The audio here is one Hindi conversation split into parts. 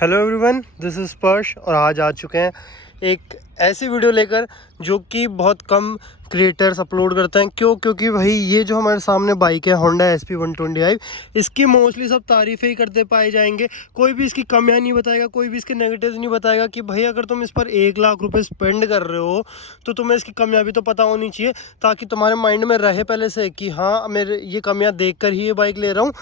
हेलो एवरीवन, दिस इज़ स्पर्श और आज आ चुके हैं एक ऐसी वीडियो लेकर जो कि बहुत कम क्रिएटर्स अपलोड करते हैं। क्योंकि भाई ये जो हमारे सामने बाइक है होंडा SP125, इसकी मोस्टली सब तारीफ़ें ही करते पाए जाएंगे। कोई भी इसकी कमियां नहीं बताएगा, कोई भी इसके नेगेटिव्स नहीं बताएगा कि भाई अगर तुम इस पर 1 लाख रुपए स्पेंड कर रहे हो तो तुम्हें इसकी कमियां भी तो पता होनी चाहिए, ताकि तुम्हारे माइंड में रहे पहले से कि हाँ मेरे ये कमियां देख कर ही ये बाइक ले रहा हूँ,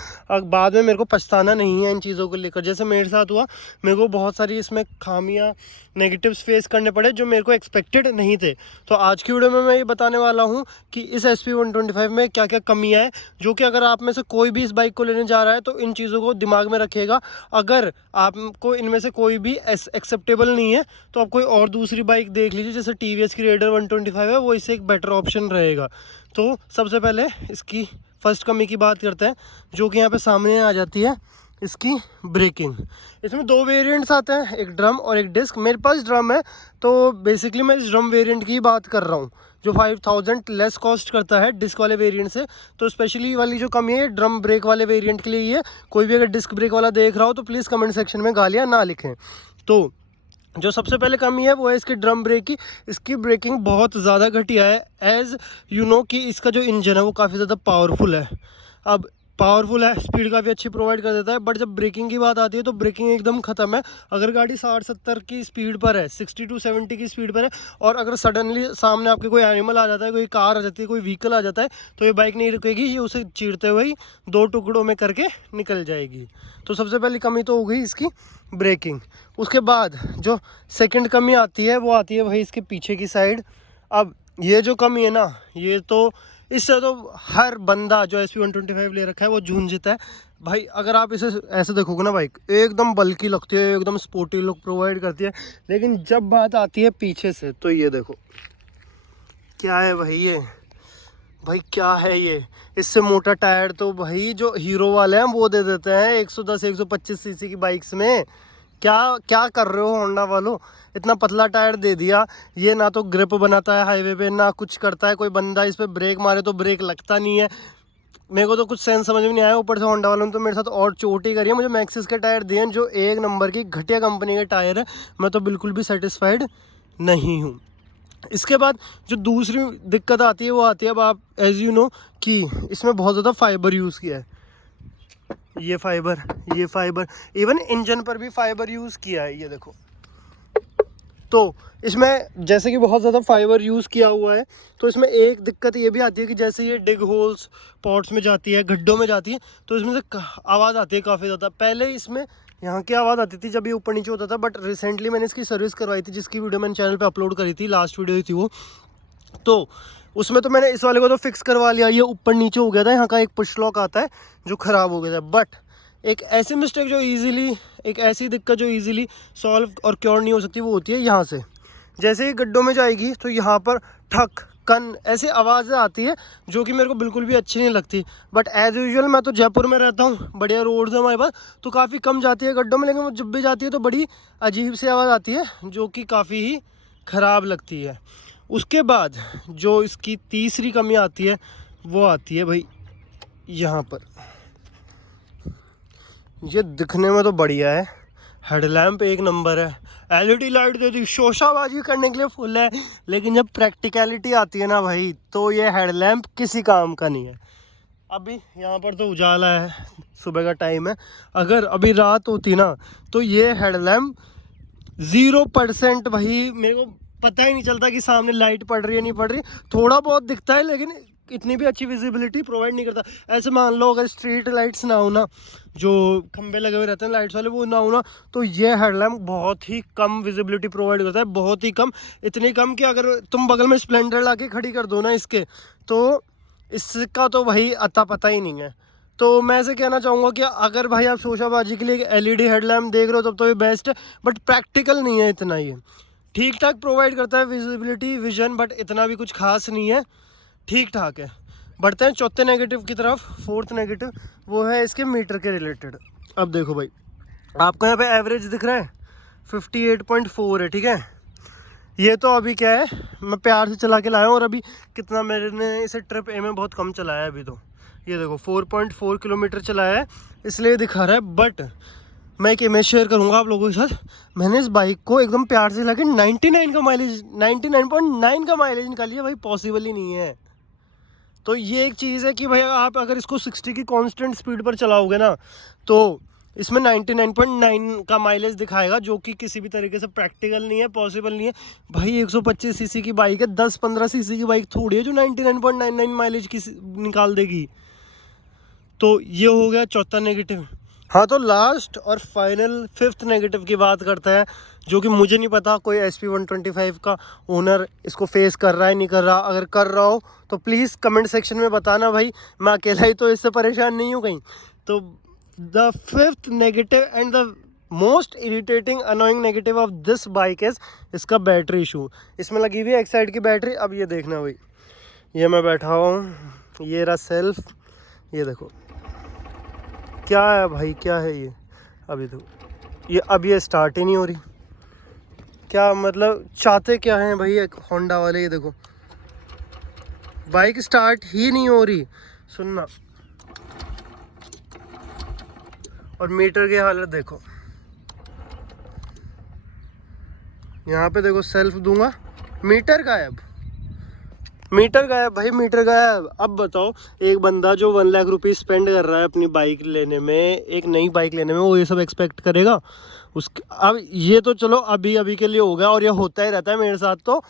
बाद में मेरे को पछताना नहीं है इन चीज़ों को लेकर। जैसे मेरे साथ हुआ, मेरे को बहुत सारी इसमें खामियां नेगेटिव्स फेस करने पड़े जो मेरे को एक्सपेक्टेड नहीं थे। तो आज की वीडियो में मैं ये बताने वाला हूँ कि इस SP125 में क्या क्या कमियां हैं, जो कि अगर आप में से कोई भी इस बाइक को लेने जा रहा है तो इन चीज़ों को दिमाग में रखिएगा। अगर आपको इनमें से कोई भी एक्सेप्टेबल नहीं है तो आप कोई और दूसरी बाइक देख लीजिए, जैसे TVS की रेडर 125 है, वो इससे एक बेटर ऑप्शन रहेगा। तो सबसे पहले इसकी फर्स्ट कमी की बात करते हैं, जो कि यहाँ पे सामने आ जाती है, इसकी ब्रेकिंग। इसमें 2 वेरिएंट्स आते हैं, एक ड्रम और एक डिस्क। मेरे पास ड्रम है तो बेसिकली मैं इस ड्रम वेरिएंट की बात कर रहा हूँ, जो 5000 लेस कॉस्ट करता है डिस्क वाले वेरिएंट से। तो स्पेशली वाली जो कमी है ड्रम ब्रेक वाले वेरिएंट के लिए ही है। कोई भी अगर डिस्क ब्रेक वाला देख रहा हो तो प्लीज़ कमेंट सेक्शन में गालियाँ ना लिखें। तो जो सबसे पहले कमी है वो है इसकी ड्रम ब्रेक की। इसकी ब्रेकिंग बहुत ज़्यादा घटिया है। एज़ यू नो कि इसका जो इंजन है वो काफ़ी ज़्यादा पावरफुल है। अब पावरफुल है, स्पीड काफ़ी अच्छी प्रोवाइड कर देता है, बट जब ब्रेकिंग की बात आती है तो ब्रेकिंग एकदम ख़त्म है। अगर गाड़ी 60-70 की स्पीड पर है, 60 to 70 की स्पीड पर है, और अगर सडनली सामने आपके कोई एनिमल आ जाता है, कोई कार आ जाती है, कोई व्हीकल आ जाता है, तो ये बाइक नहीं रुकेगी, ये उसे चीरते हुए ही 2 टुकड़ों में करके निकल जाएगी। तो सबसे पहली कमी तो हो गई इसकी ब्रेकिंग। उसके बाद जो सेकंड कमी आती है वो आती है भाई इसके पीछे की साइड। अब ये जो कमी है ना, ये तो इससे तो हर बंदा जो SP125 ले रखा है वो झूंझता है भाई। अगर आप इसे ऐसे देखोगे ना, बाइक एकदम बल्की लगती है, एकदम स्पोर्टी लुक प्रोवाइड करती है, लेकिन जब बात आती है पीछे से तो ये देखो क्या है भाई। ये भाई क्या है ये, इससे मोटा टायर तो भाई जो हीरो वाले हैं वो दे देते हैं 110-125 सीसी की बाइक्स में। क्या क्या कर रहे हो होंडा वालों, इतना पतला टायर दे दिया। ये ना तो ग्रिप बनाता है हाईवे पे, ना कुछ करता है। कोई बंदा इस पे ब्रेक मारे तो ब्रेक लगता नहीं है। मेरे को तो कुछ सेंस समझ में नहीं आया। ऊपर से होंडा वालों ने तो मेरे साथ और चोट ही करी है। मुझे मैक्सिस के टायर दिए हैं जो 1 नंबर की घटिया कंपनी के टायर है। मैं तो बिल्कुल भी सेटिस्फाइड नहीं हूँ। इसके बाद जो दूसरी दिक्कत आती है वो आती है, अब आप एज यू नो कि इसमें बहुत ज़्यादा फाइबर यूज़ किया है। ये फाइबर इवन इंजन पर भी फाइबर यूज़ किया है, ये देखो। तो इसमें जैसे कि बहुत ज़्यादा फाइबर यूज़ किया हुआ है, तो इसमें एक दिक्कत ये भी आती है कि जैसे ये डिग होल्स पॉट्स में जाती है, गड्ढों में जाती है, तो इसमें से आवाज़ आती है काफ़ी ज़्यादा। पहले इसमें यहाँ की आवाज़ आती थी जब ये ऊपर नीचे होता था, बट रिसेंटली मैंने इसकी सर्विस करवाई थी, जिसकी वीडियो मैंने चैनल पे अपलोड करी थी, लास्ट वीडियो ही थी वो। तो उसमें तो मैंने इस वाले को तो फिक्स करवा लिया। ये ऊपर नीचे हो गया था, यहाँ का एक पुश लॉक आता है जो ख़राब हो गया था। बट एक ऐसी मिस्टेक जो ईज़िली, एक ऐसी दिक्कत जो ईज़िली सॉल्व और क्योर नहीं हो सकती, वो होती है यहाँ से। जैसे ही गड्ढों में जाएगी तो यहाँ पर ठक कन ऐसी आवाज़ें आती है, जो कि मेरे को बिल्कुल भी अच्छी नहीं लगती। बट एज़ यूजुअल मैं तो जयपुर में रहता हूँ, बढ़िया रोड्स है हमारे पास, तो काफ़ी कम जाती है गड्ढों में, लेकिन वो जब भी जाती है तो बड़ी अजीब सी आवाज़ आती है, जो कि काफ़ी ही ख़राब लगती है। उसके बाद जो इसकी तीसरी कमी आती है वो आती है भाई यहाँ पर। ये दिखने में तो बढ़िया है, हेडलैम्प एक नंबर है, LED लाइट दे दी, शोशाबाजी करने के लिए फुल है, लेकिन जब प्रैक्टिकलिटी आती है ना भाई, तो ये हेडलैम्प किसी काम का नहीं है। अभी यहाँ पर तो उजाला है, सुबह का टाइम है, अगर अभी रात होती ना तो ये हेडलैम्प 0% भाई, मेरे को पता ही नहीं चलता कि सामने लाइट पड़ रही है नहीं पड़ रही। थोड़ा बहुत दिखता है, लेकिन इतनी भी अच्छी विजिबिलिटी प्रोवाइड नहीं करता। ऐसे मान लो अगर स्ट्रीट लाइट्स ना हो ना, जो खंबे लगे हुए रहते हैं लाइट्स वाले, वो ना हो ना, तो ये हेडलैम्प बहुत ही कम विजिबिलिटी प्रोवाइड करता है, बहुत ही कम। इतनी कम कि अगर तुम बगल में स्प्लेंडर ला के खड़ी कर दो ना इसके, तो इसका तो भाई अता पता ही नहीं है। तो मैं ऐसे कहना चाहूँगा कि अगर भाई आप शोशाबाजी के लिए LED हेडलैम्प देख रहे हो तब तो ये बेस्ट है, बट प्रैक्टिकल नहीं है इतना। ये ठीक ठाक प्रोवाइड करता है विजिबिलिटी विजन, बट इतना भी कुछ खास नहीं है, ठीक ठाक है। बढ़ते हैं चौथे नेगेटिव की तरफ। फोर्थ नेगेटिव वो है इसके मीटर के रिलेटेड। अब देखो भाई, आपको यहाँ पे एवरेज दिख रहा है 58.4 है, ठीक है। ये तो अभी क्या है, मैं प्यार से चला के लाया हूँ, और अभी कितना मैंने इसे ट्रिप ए में बहुत कम चलाया है अभी। तो ये देखो 4.4 किलोमीटर चलाया है, इसलिए दिखा रहा है। बट मैं एक इमेज शेयर करूंगा आप लोगों के साथ। मैंने इस बाइक को एकदम प्यार से लगे 99 का माइलेज, 99.9 का माइलेज निकाल लिया भाई, पॉसिबल ही नहीं है। तो ये एक चीज़ है कि भाई आप अगर इसको 60 की कांस्टेंट स्पीड पर चलाओगे ना तो इसमें 99.9 का माइलेज दिखाएगा, जो कि किसी भी तरीके से प्रैक्टिकल नहीं है, पॉसिबल नहीं है भाई। 125 सीसी की बाइक है, 10-15 सीसी की बाइक थोड़ी है जो 99.99 माइलेज की निकाल देगी। तो ये हो गया चौथा नेगेटिव। हाँ, तो लास्ट और फाइनल फिफ्थ नेगेटिव की बात करते हैं, जो कि मुझे नहीं पता कोई SP125 का ओनर इसको फेस कर रहा है नहीं कर रहा। अगर कर रहा हो तो प्लीज़ कमेंट सेक्शन में बताना भाई, मैं अकेला ही तो इससे परेशान नहीं हूँ कहीं। तो the fifth negative and the most irritating annoying negative of this bike is इसका बैटरी इशू। इसमें लगी हुई है एक साइड की बैटरी। अब ये देखना भाई, ये मैं बैठा हुआ हूँ, ये रहा सेल्फ, ये देखो क्या है भाई, क्या है ये। अभी तो ये स्टार्ट ही नहीं हो रही। क्या मतलब चाहते क्या हैं भाई एक होंडा वाले, ये देखो बाइक स्टार्ट ही नहीं हो रही। सुनना, और मीटर की हालत देखो, यहाँ पे देखो सेल्फ दूंगा, मीटर गायब, मीटर गायब भाई, मीटर गायब। अब बताओ एक बंदा जो 1 लाख रुपये स्पेंड कर रहा है अपनी बाइक लेने में, एक नई बाइक लेने में, वो ये सब एक्सपेक्ट करेगा उस। अब ये तो चलो अभी के लिए हो गया, और ये होता ही रहता है मेरे साथ। तो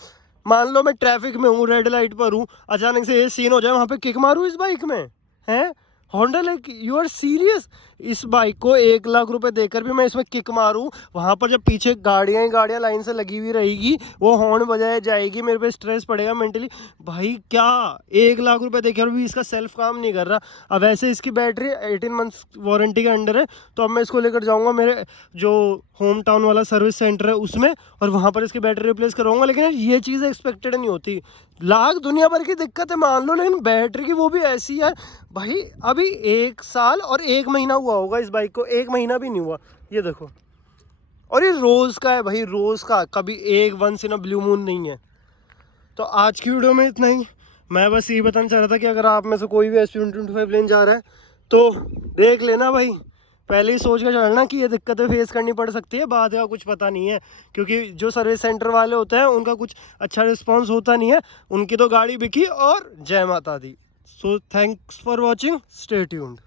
मान लो मैं ट्रैफिक में हूँ, रेड लाइट पर हूँ, अचानक से ये सीन हो जाए, वहाँ पे किक मारूँ इस बाइक में हैं? Honda, like you are serious? इस बाइक को 1 लाख रुपए देकर भी मैं इसमें किक मारूं, वहाँ पर जब पीछे गाड़ियाँ ही गाड़ियाँ लाइन से लगी हुई रहेगी, वो हॉर्न बजाया जाएगी, मेरे पे स्ट्रेस पड़ेगा मेंटली। भाई क्या 1 लाख रुपए देकर भी इसका सेल्फ काम नहीं कर रहा। अब वैसे इसकी बैटरी 18 मंथ्स वारंटी के अंडर है, तो अब मैं इसको लेकर जाऊँगा मेरे जो होम टाउन वाला सर्विस सेंटर है उसमें, और वहाँ पर इसकी बैटरी रिप्लेस करवाऊँगा। लेकिन ये चीज़ एक्सपेक्टेड नहीं होती। लाख दुनिया भर की दिक्कत है मान लो, लेकिन बैटरी की वो भी ऐसी है भाई। अभी 1 साल और 1 महीना हुआ होगा इस बाइक को, 1 महीना भी नहीं हुआ, ये देखो। और ये रोज़ का है भाई, रोज़ का, कभी एक once in a blue moon नहीं है। तो आज की वीडियो में इतना ही। मैं बस ये बताना चाह रहा था कि अगर आप में से कोई भी SP125 लेने जा रहा है तो देख लेना भाई, पहले ही सोच के चलना कि ये दिक्कतें फेस करनी पड़ सकती है, बाद का कुछ पता नहीं है। क्योंकि जो सर्विस सेंटर वाले होते हैं उनका कुछ अच्छा रिस्पांस होता नहीं है। उनकी तो गाड़ी बिकी और जय माता दी। So thanks for watching, stay tuned.